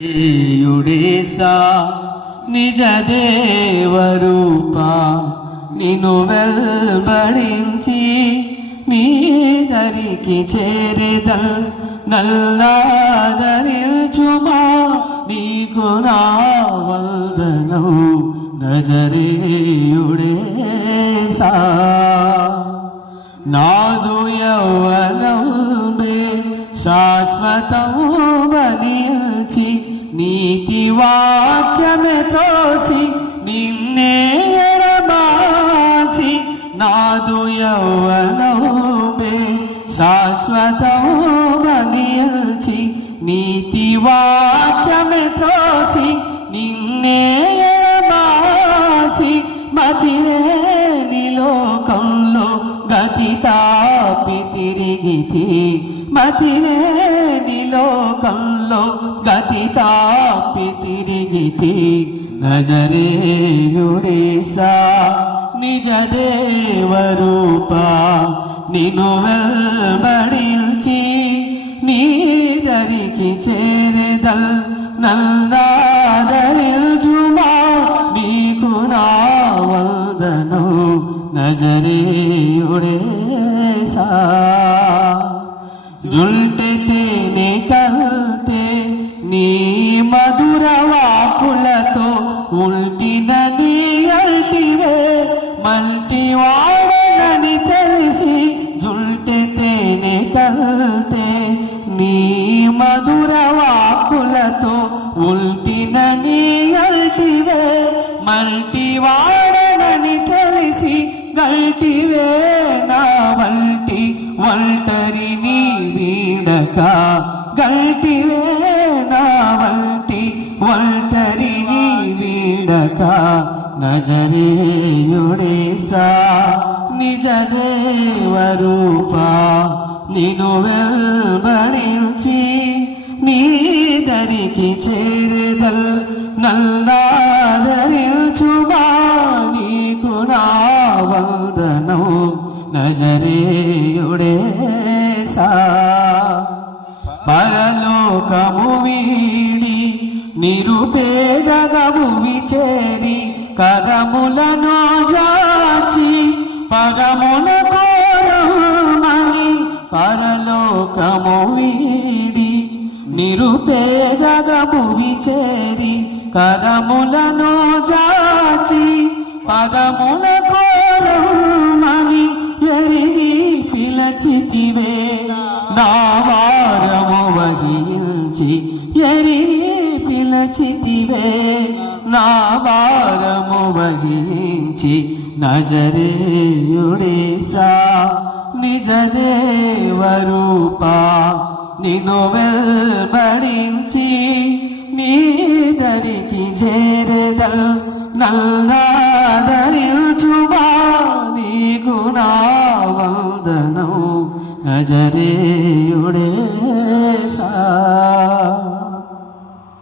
యుడేసా నిజ దేవరూపా నిన్ను వెల్బడించి మీదరికి చేరేదల్ నల్లాదరించుమా నీకు నా వందనం నజరేయుడేసా నాదు యౌవనంబే శాశ్వతము బనిల్చి నీతి వాక్యమే త్రోసి నిన్నే ఎడబాసి నాదు యౌవనంబే శాశ్వతము బనిల్చి నీతి వాక్యమే త్రోసి నిన్నే ఎడబాసి మతిలేని లోకంలో గతి తాపి తిరిగితి మతిలేని లోకంలో గతి తాపి తిరిగితి నజరేయుడేసా నిజ దేవరూపా నిన్ను వెల్బడించి నీదరికి చేరేదల్ నల్లాదరించుమా నీకు నా వందనం నజరేయుడేసా జుల్టె తేనె కల్టే నీ మధుర వాకులతో ఉల్టిన నీ అల్టివే మల్టి వాడనని తెలిసి జుల్టె తేనె కల్టే నీ మధుర వాకులతో ఉల్టిన నీ అల్టివే మల్టి వాడనని తెలిసి గల్టివే నా వల్టి ఒంటరిని వీడక గల్టివే నా వల్టి ఒంటరిని వీడక నజరేయుడేసా నిజ దేవరూపా నిన్ను వెల్బడించి నీదరికి చేరేదల్ నల్లాదరించుమా నీకు నా వందనం నజరేయుడేసా పరలోకము వీడి నిరుపేదగము విచేరి కరములను జాచి పరమున కోరమని పరలోకము వీడి నిరుపేదగము విచేరి కరములను జాచి పదమున కోరమని ఎరిగి పిలచితివే నా వారము వహించి ఎరిగి పిలచితివే నా వారము వహించి నజరేయుడేసా నిజ దేవరూపా నిన్ను వెల్బడించి నీదరికి చేరేదల్ నల్లాదరించుమా నీకు నా వందనం నజరే